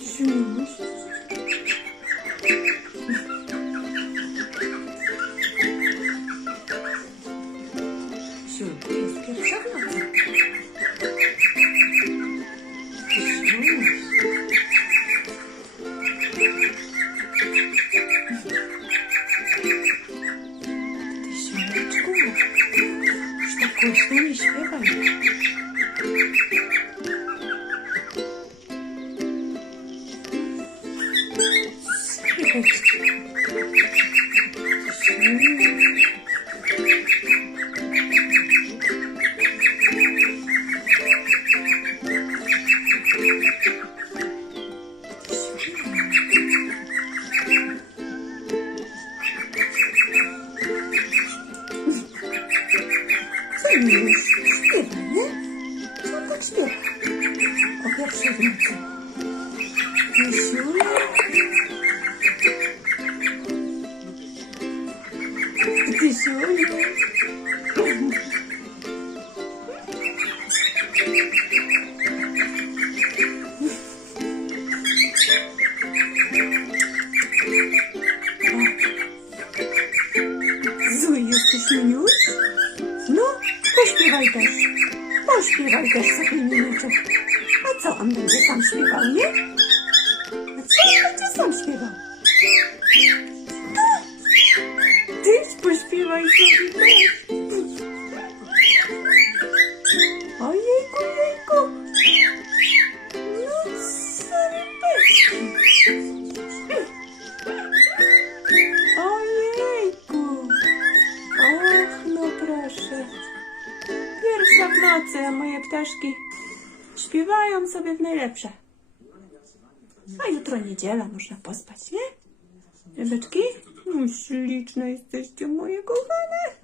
Siuś. Siu, jest pierwsza w nocy. Ty siuleczku, już tak głośno nie śpiewaj. Co już? Śpiewa, nie? Co on tak śpiewa? O pierwszej w nocy. Misiu? Tysiuniu? Zły jesteś, Miniuś? No, pośpiewaj też. Pośpiewaj też sobie, Miniuczek. A co, on będzie sam śpiewał, nie? A co on będzie sam śpiewał? Tyś pośpiewaj sobie też. Ojejku, jejku. No, serdecznie. Ojejku. Och, no proszę. Pierwsza w nocy, a moje ptaszki śpiewają sobie w najlepsze. A jutro niedziela, można pospać, nie? Rybeczki? No, śliczne jesteście, moje kochane.